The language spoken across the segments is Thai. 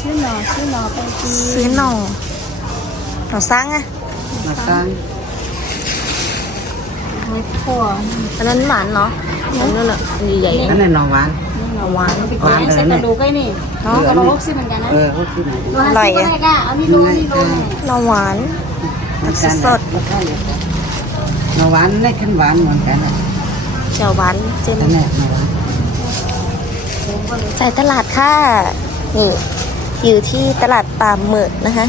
ซื้อหน่อซื้อหน่อไปกินซื้อหน่อหน่อสร้างอะมาสร้างไว้คั่วอันนั้นหวานเนาะอันนั้นอะอันใหญ่ๆอันนั้นหน่อหวานหน่อหวานไปหวานกินเลยใส่กเนี่ระยดูกไอ้นี่เนาะกระโหลกสิเหมือนกันนะเออพวกที่ไหนดูห้าสิบก็ได้ก้าเอานี่โลนี่โลหน่อหวานผักสดหน่อหวานได้ขึ้นหวานเหมือนกันนะๆเจียวหวานเจมแต่แม่หน่อหวานใส่ตลาดค่ะนี่ อยู่ที่ตลาดปลาหมึกนะคะ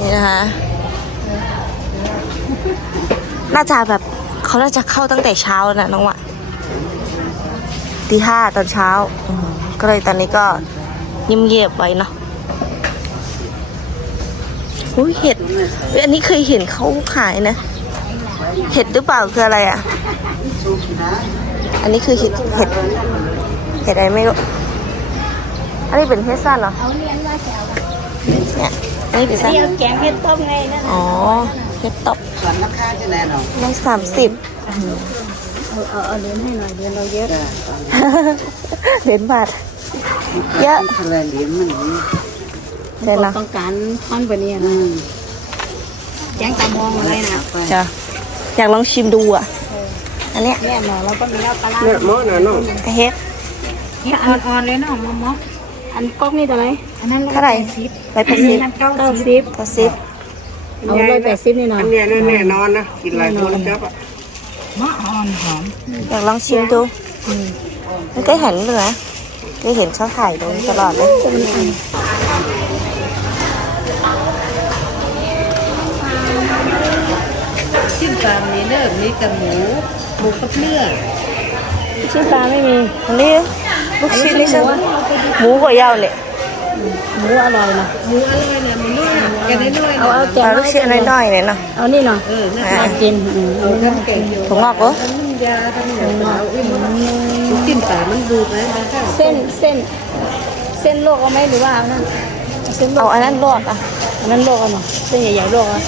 นี่นะคะน่าจะแบบเขาน่าจะเข้าตั้งแต่เช้านะน้องวะตีห้าตอนเช้าก็เลยตอนนี้ก็เงียบๆไว้เนาะอุ้ยเห็ดอันนี้เคยเห็นเขาขายนะ เห็ดหรือเปล่าคืออะไรอะ อันนี้คือเห็ดเห็ดเห็ดอะไรไม่รู้ อันนี้เป็นเห็ดสั้นเหรอ เอาเลี้ยงว่าแก้วเนี่ยอันนี้เป็นสั้นเดี๋ยวแกงเห็ดต้มไงนั่นอ๋อเห็ดตบส่วนราคาจะไหนเนาะในสามสิบเอาเอาเอาเลี้ยงให้หน่อยเลี้ยงเราเยอะเหรียญบาทเยอะทะเลเหรียญมันนี่เดี๋ยวนะต้องการท่อนแบบนี้นะแกงตามองอะไรนะจ้ะอยากลองชิมดูอะอันเนี้ยเนี่ยหน่อเราก็มีแล้วปลาเนี่ยหม้อน่ะเนาะเฮ็ดเนี่ยอ่อนๆเลยเนาะมอมอั นก๊อกนี่เท่าไหร่อันนั้นเท่าไหร่ร้อยแปดสิบเก้าสิบเก้าสิบเอาร้อยแปดสิบนี่หน่อยอันเนี้ยแน่นอนนะกินหลายคนจับอะมะอ่อนหอมอยากลองชิมดูไม่เคยเห็นเลยนะไม่เห็นเขาถ่ายตรงนี้ตลอดเลยชิ้นปลามีเนื้อมีกับหมูหมูกับเนื้อชิ้นปลาไม่มีอันนี้ ลูกชิ้นนี่ใช่ไหมหมูหัวยาวเลยหมูอร่อยนะหมูอร่อยเนี่ยมันนุ่มกันน้อยเอาเอาแกงเอาลูกชิ้นน้อยๆเลยเนาะเอานี่หน่อยเออน่าอ่ากินอืมเอาเอาน้ำแกงอยู่ถั่วงอกเหรอน้ำยาทำอย่างเอาอีกมันกินปลามันดูไหมเส้นเส้น เส้นโลกเอาไหมหรือว่าเอานั่นเส้นโลเอากอันนั้นลวกอะอันนั้นโลกเอาหน่อยเส้นใหญ่ๆโลกเอา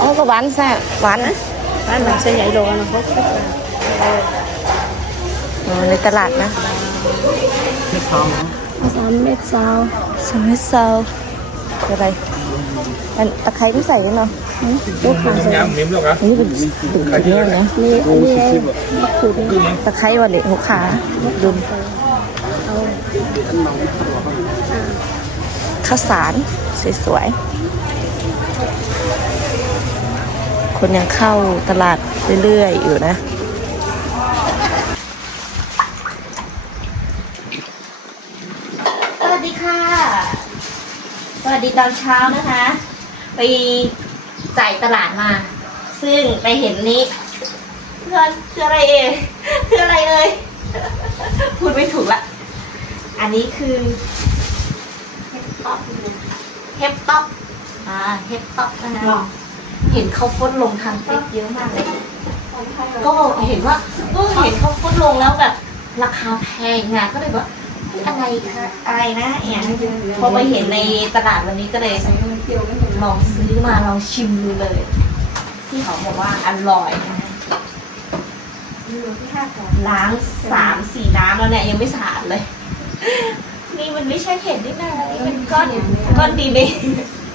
อ๋อก็หวานแซ่บหวานนะบ้านหลังเส้นใหญ่โลกเอาหน่อยอ๋อ ในตลาดนะไม่พอสามเม็ดซาวสมิธเซลอะไรอันตะไคร้ไม่ใส่ด้วยเนาะลูกขาใส่ nhắm miếng được á อันนี้เป็นถึงถึงเนี่ยนะนี่อันนี้ไอ้มะกรูดนี่ตะไคร้วันเล็กหัวขาดุมข้าวสารสวยๆ คนยังเข้าตลาดเรื่อยๆ อยู่นะ สวัสดีค่ะ สวัส ดีตอนเช้านะคะ ไปจ่ายตลาดมา ซึ่งไปเห็นนี้เพื่อนคืออะไรเอ่ยคืออะไรเอ่ยพูดไม่ถูกละ อันนี้คือเฮปต็อปเฮปต็อปอ่าเฮปต็อปนะคะเห็นเขาโพสต์ลงทางเฟซเยอะมากเลยก็เห็นว่าเออเห็นเขาโพสต์ลงแล้วแบบราคาแพงไงก็เลยว่าเฮ้ย อะไรคะอะไรนะเนี่ยพอไปเห็นในตลาดวันนี้ก็เลยลองซื้อมาลองชิมดูเลย ที่เขาบอกว่าอร่อยนะคะล้างสามสี่น้ำแล้วเนี่ยยังไม่สะอาดเลย นี่มันไม่ใช่เห็ดนี่นะนี่เป็นก้อนก้อนดีเอง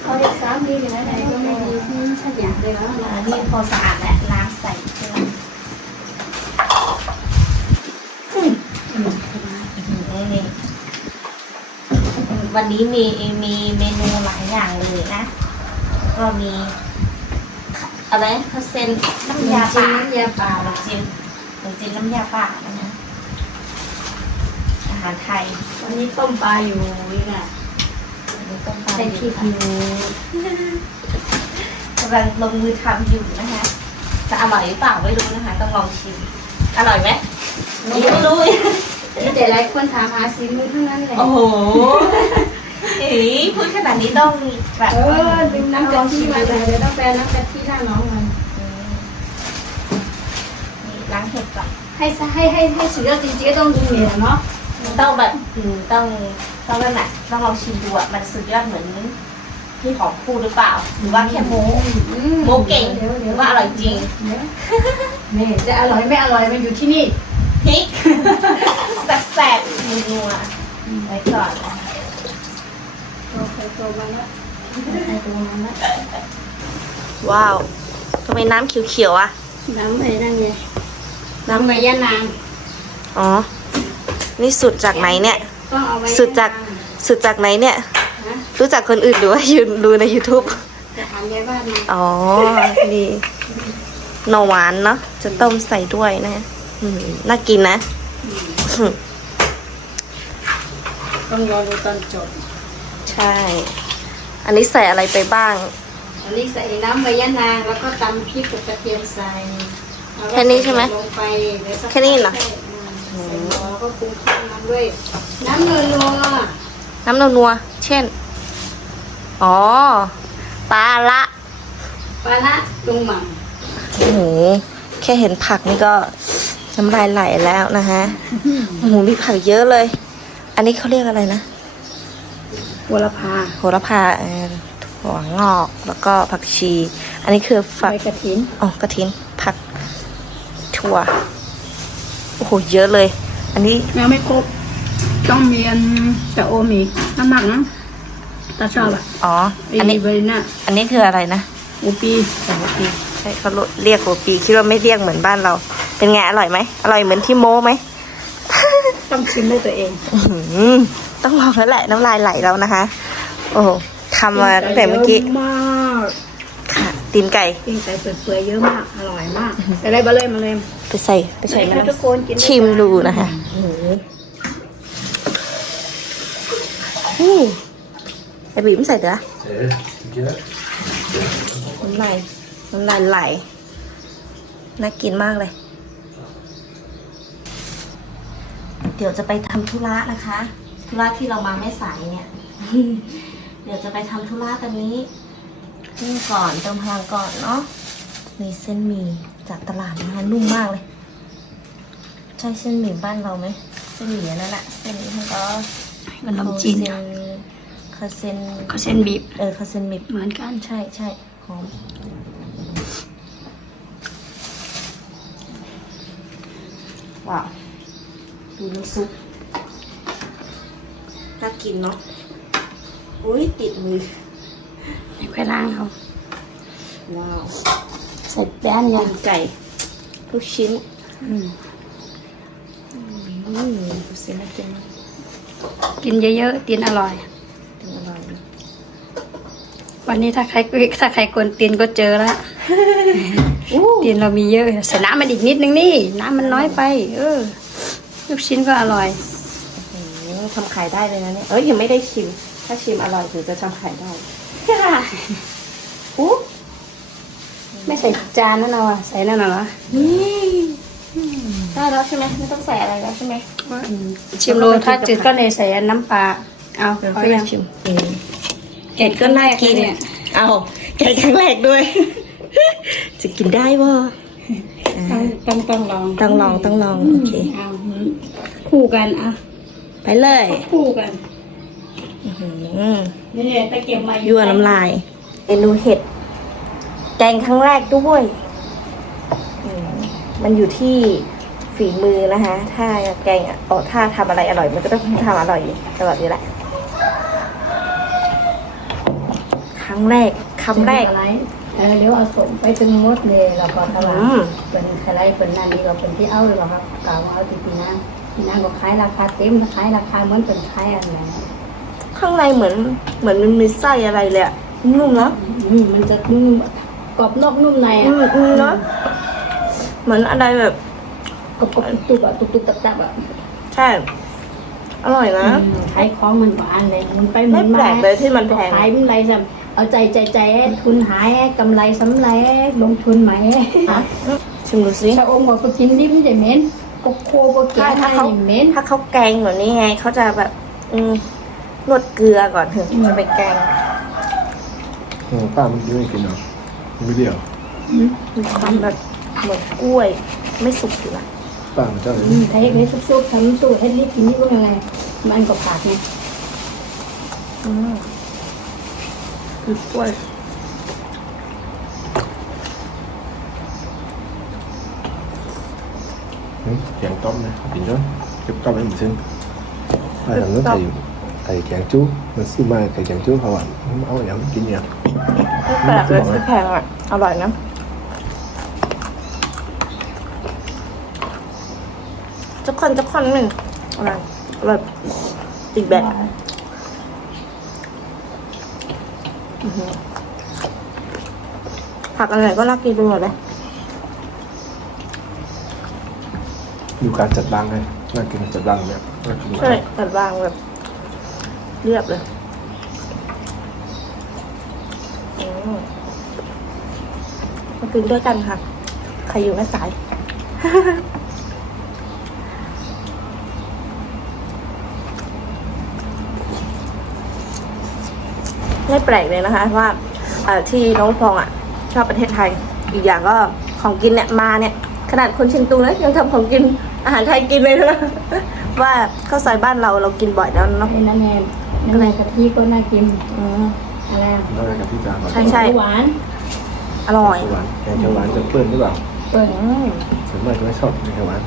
เขาเรียกสามดีเลยนะไหนก็ไม่ดีที่ชัดอย่างเลยแล้วอันนี้พอสะอาดแล้วล้างใส่เครื่องอืมอืมนี่ วันนี้มีมีเมนูหลายอย่างเลยนะ ก็มีอะไรเปอร์เซ็นต์น้ำยาป่าน้ำยาป่าขนมจีนขนมจีนน้ำยาป่านะอาหารไทย วันนี้ต้มปลาอยู่นี่แหละอันนี้ต้มปลาใส่พริกอยู่กำลังลงมือทำอยู่นะคะ จะอร่อยหรือเปล่าไม่รู้นะคะ ต้องลองชิม อร่อยไหมยังไม่รู้เลยมีแต่หลายคนถามหาสีมือทั้งนั้นเลยโอ้โห เฮ้ยพูดขนาดนี้ต้องแบบเออดื่มน้ำกะทิมาเลยเดี๋ยวต้องแปลน้ำกะทิหน้าน้องมันนี่ล้างเห็ดก่อนให้ซะให้ให้ให้สุดยอดจริงๆก็ต้องดูเหนียวเนาะต้องแบบอืมต้องต้องนั่นแหละต้องลองชิมดูอะมันสุดยอดเหมือนที่ของคู่หรือเปล่า หรือว่าแค่โม้โม้เก่งเดี๋ยวหเดี๋รืยวอว่าอร่อยจริงเดี๋ยวนี่จะอร่อยไม่อร่อยมันอยู่ที่นี่ที่พริกแสบๆนัวๆไว้ก่อนนะ ตัวไปตัวมาละไปตัวมาละว้าวทำไมน้ำเขียวๆอะ น้ำไอ้นั่นไงน้ำใบยะนางอ๋อ นี่สุดจากไหนเนี่ย ต้องเอาไว้สุดจากสุดจากไหนเนี่ย รู้จักคนอื่นหรือว่ายูดูใน YouTube จะถามยายบ้านมาอ๋อนี่หน่อหวานเนาะ จะต้มใส่ด้วยนะน่ากินนะ ต้องรอดูตอนจบ ใช่ อันนี้ใส่อะไรไปบ้าง อันนี้ใส่น้ำใบยะนาง แล้วก็ตำพริกกับกระเทียมใส่ล้วก็แค่นี้ใช่ไหมลงไปเดี๋ยวสักแค่นี้เหรอใส่อืมใส่หม้อแล้วก็ปรุงข้าวน้ำด้วย น้ำนัวน้ำนัวๆเช่น อ๋อ ปลาละๆปลาละลุงหม่โอ้โห แค่เห็นผักนี่ก็น้ำลายไหลแล้วนะฮะ โอ้โห มีผักเยอะเลย อันนี้เขาเรียกอะไรนะำบัวละพาโหระพาเอ่อถั่วงอกแล้วก็ผักชี อันนี้คือฝักใบกระถินอ๋อกระถินผักถั่วโอ้โหเยอะเลย อันนี้ยังไม่ครบ ต้องมีอันจะโอมีน้ำหมักนะตาชอบอะอ๋ออันนี้เบอร์น่ะอันนี้คืออะไรนะอูปีหัวปีใช่เขาเรียกหัวปีคิดว่าไม่เรียกเหมือนบ้านเรา เป็นไงอร่อยไหมอร่อยเหมือนที่โม้ไหม ต้องชิมด้วยตัวเองอื้อหือต้องลองแล้วแหละน้ำลายไหลแล้วนะคะ โอ้โหทำมาตั้งแต่เมื่อกี้ยะมากค่ะตีนไก่ปิ้งไก่เปื่อยๆเยอะมากอร่อยมากอะไรมาเลยมาเลยไปใส่ไปใส่ให้น้ทุกคนกินำชิมดูนะคะนี่ไอ้บีมใส่เด้อ Salut, tu es น้ำลายน้ำลายไหลน่ากินมากเลย เดี๋ยวจะไปทำธุระนะคะ ธุระที่เรามาไม่สายเนี่ย เดี๋ยวจะไปทำธุระตอนนี้นี่ก่อนเติมพลังก่อนเนาะมีเส้นหมี่จากตลาดนะคะนุ่มมากเลย ใช่เส้นหมี่บ้านเราไหมเส้นหมี่อันนั่นแหละเส้นนี้มันก็ขนมจีนคาเซนก็เส้นบีบเออคาเซนหมี่เหมือนกันใช่ใช่หอมว้าว ดูน้ำซุปน่ากินเนาะ อุ้ยติดมือค่อยล้างเขาว้าวใส่แป้นยังไก่ลูกชิ้น อืมอืมดูสิน่ากินมากกินเยอะๆตีนอร่อย กินอร่อยนะวันนี้ถ้าใครถ้าใครกวนตีนก็เจอแล้วอู้ตีนเรามีเยอะใส่น้ำมันอีกนิดนึงนี่ น้ำมันน้อยไป เออ ลูกชิ้นก็อร่อยหูทำขายได้เลยนะเนี่ย เอ้ยยังไม่ได้ชิม ถ้าชิมอร่อยถึงจะทำขายได้อู้ไม่ใส่จานนั่นเอาอะใส่นั่นเอาเหรอนี่ได้แล้วใช่ไหมไม่ต้องใส่อะไรแล้วใช่ไหมชิมดูถ้าจืดก็เลยใส่น้ำปลาเอาเดี๋ยวเอาค่อยยังชิมเห็ดก็น่ากินเนี่ยเอาแกะครั้งแรกด้วย จะกินได้บ่อ่าต้องต้องลองต้องลองต้องลองโอเคเอา คู่กันอะไปเลยคู่กันอื้อหือนี่เนี่ยตะเกียบมายั่วน้ำลายเมนูเห็ด แกงครั้งแรกด้วยอืมมันอยู่ที่ฝีมือนะคะ ถ้าแกงอะอ๋อถ้าทำอะไรอร่อย มันก็ต้องทำอร่อยตลอดอยู่แหละครั้งแรกคำแรกอะไร เออเดี๋ยวเอาส่งไปถึงหมดเลยเราก็ตลาดอืมเป็นอะไรเป็นนั่นนี่ก็เป็นที่เอาเลยเหรอครับกล่าวว่าเอาที่ปีหน้าปีหน้าก็ขายราคาเต็มขายราคาเหมือนเป็นขายอะไรข้างในเหมือนเหมือนมันมีไส้อะไรเลยอะนุ่มเนาะอืมมันจะนุ่มกรอบนอกนุ่มในอือะมอืมเนาะเหมือนอะไรแบบกรอบกรอบตุกๆอะตุกตุกตับตับๆอะใช่อร่อยนะอืมขายของมันหวานเลยมันไปหไม่นแปลกเลยที่มันแพงขายมันไรซ้ำ เอาใจใจใจทุนหายกำไรสำไรลงทุนไหมชิมดูสิชาอมบอกก็กินดิบมันจะเหม็นกบโคบแกถ้าถ้าเขาให้เหม็นถ้าเขาแกงแบบนี้ไงเขาจะแบบ อืมนวดเกลือก่อนถึงจะไปแกง Non, pas un drink now. Video. มีความแบบเหมือนกล้วย ไม่สุกอยู่ละ Pas un อืมใช้ให้ซุบๆทำสูตรให้รีบกินนี่ว่ายังไงมันก็ขาดไงอืม คือกล้วย Mm. Ừ, chàng tôm này thì đó chụp tôm em xin ai làm nó thầy thầy chàng chú mình xưa mai thầy chàng chú họ bảo không áo ẻo kỹ nhạc ไม่แปลกเลยที่แพงอะอร่อยนะจะคนจะคนหนึ่งอร่อยอร่อยอีกแบบอื้อหือ ผักอะไรก็น่ากินไปหมดเลยดูการจัดรังไงน่ากินจัดรังเนี่ยน่ากินใช่ตัดวางแบบเรียบเลยอืมมากินด้วยกันค่ะ ใครอยู่แม่สาย ไม่แปลกเลยนะคะว่าเอ่อที่น้องพองอะชอบประเทศไทย อีกอย่างก็ของกินเนี่ยมาเนี่ย ขนาดคนเชียงตุงนะยังทำของกินอาหารไทยกินเลยนะว่าข้าวซอยบ้านเราเรากินบ่อยแล้วเนาะเป็นนั่นแน่นั่นแน่กะทิก็น่ากินอืมอะไรอะได้กับพี่จางก่อนใช่ใช่หวานอร่อยเขียวหวานแกงเขียวหวานจะเปื้อนหรือเปล่าเปิดอืมส่วนมากจะไม่ชอบแกงเขียวหวาน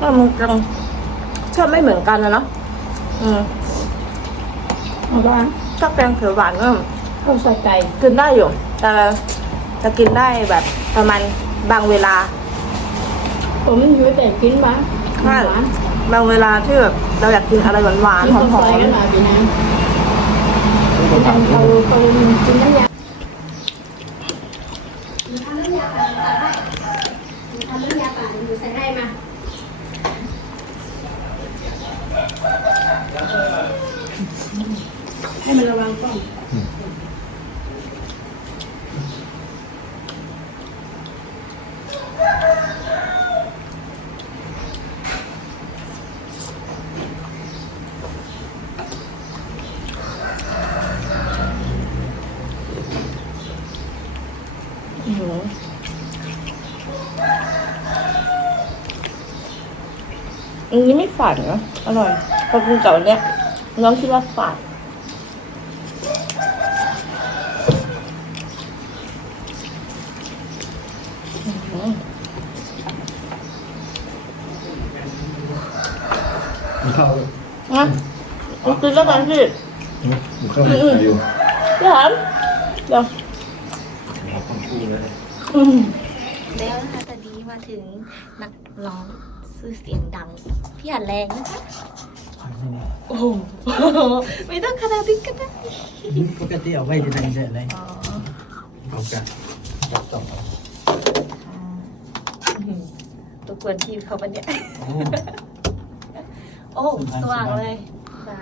ก็มันจังชอบไม่เหมือนกันนะเนาะอืม เอาว่าชอบแกงเขียวหวานก็ข้าวซอยไก่กินได้อยู่แต่จะกินได้แบบประมาณบางเวลา ผมอยู่แต่กินบ้างใช่หวานบางเวลาที่แบบเราอยากกินอะไรหวานกินๆหอข้าวซอยมกันมาพี่นะต้องถามเขาเขากินน้ำยา ให้มันระวังกล้องอันนี้ไม่ฝาดนะอร่อยพอกินกับอันเนี้ยน้องคิดว่าฝาดอื้อหือ ข้าวนะมากินแล้วกันพี่อยู่ข้าวมันอยู่พี่ถามเดี๋ยวเราต้องพูดเลยอืมแล้วนะคะตอนนี้มาถึงนักร้องชื่อเสียงดังพี่หันแรงนะคะโอ้โหไม่ต้องขนาดนี้ก็ได้ปกติเอาไว้จะได้เสร็จเลยอ๋อเอากันจับต่อตัวกวนทีมเขาปะเนี่ย โอ้โอ้สว่างเลยได้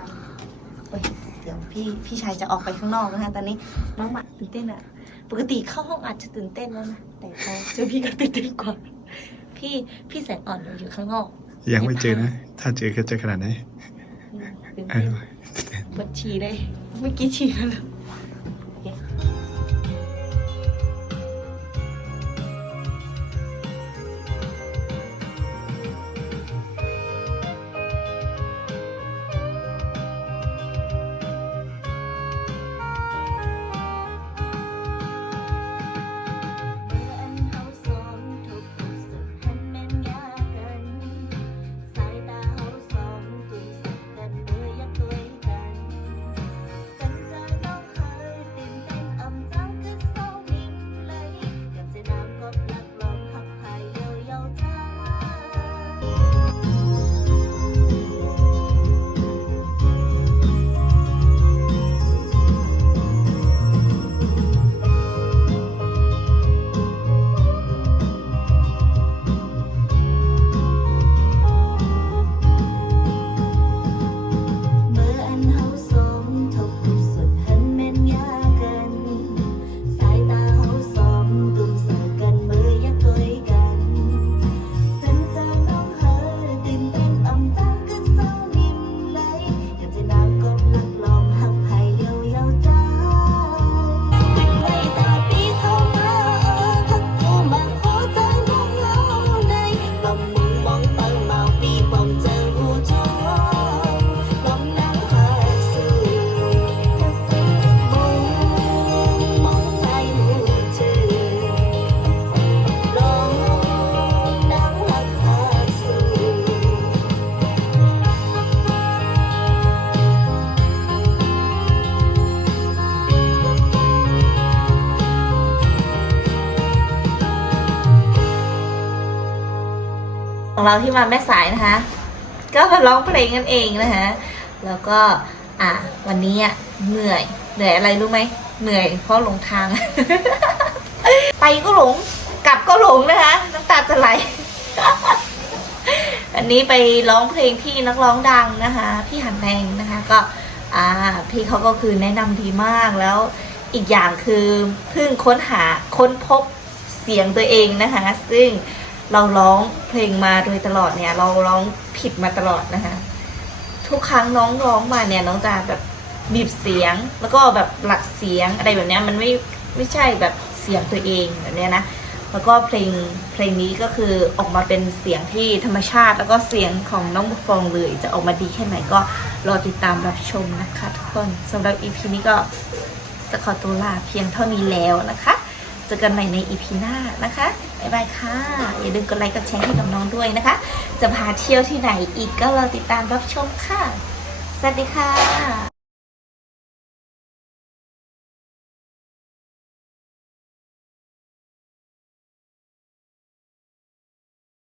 เฮ้ยเดี๋ยวพี่พี่ชายจะออกไปข้างนอกนะคะตอนนี้น้องหมาตื่นเต้นอะปกติเข้าห้องอาจจะตื่นเต้นแล้วนะแต่พอเจอพี่ก็ตื่นเต้นกว่าพี่พี่แสงอ่อนอยู่ข้างนอกยังไม่เจอนะ ถ้าเจอก็จะขนาดไหนอืมตื่นเอเต้นอปวดฉี่เลยเมื่อกี้ฉี่แล้ว ของเราที่มาแม่สายนะคะ ก็มาร้องเพลงกันเองนะคะ แล้วก็อะวันนี้อะเหนื่อยเหนื่อยอะไรรู้ไหมเหนื่อยเพราะหลงทาง ไปก็หลงกลับก็หลงนะคะน้ำตาจะไหลอันนี้ไปร้องเพลงที่นักร้องดังนะคะ พี่หันแพงนะคะก็อ่าพี่เขาก็คือแนะนำดีมากแล้วอีกอย่างคือเพิ่งค้นหาค้นพบเสียงตัวเองนะคะ ซึ่ง เราร้องเพลงมาโดยตลอดเนี่ย เราร้องผิดมาตลอดนะคะ ทุกครั้งน้องร้องมาเนี่ยน้องจะแบบบีบเสียงแล้วก็แบบหลักเสียงอะไรแบบเนี้ยมันไม่ไม่ใช่แบบเสียงตัวเองแบบเนี้ยนะแล้วก็เพลงเพลงนี้ก็คือออกมาเป็นเสียงที่ธรรมชาติ แล้วก็เสียงของน้องบุฟองเลย จะออกมาดีแค่ไหนก็รอติดตามรับชมนะคะ ทุกคนสำหรับ EP นี้ก็จะขอตัวลาเพียงเท่านี้แล้วนะคะ เจอกันใหม่ในอีพีหน้านะคะบ๊ายบายค่ะ อย่าลืมกดไลค์กดแชร์ให้กับน้องด้วยนะคะ จะพาเที่ยวที่ไหนอีกก็รอติดตามรับชมค่ะ สวัสดีค่ะ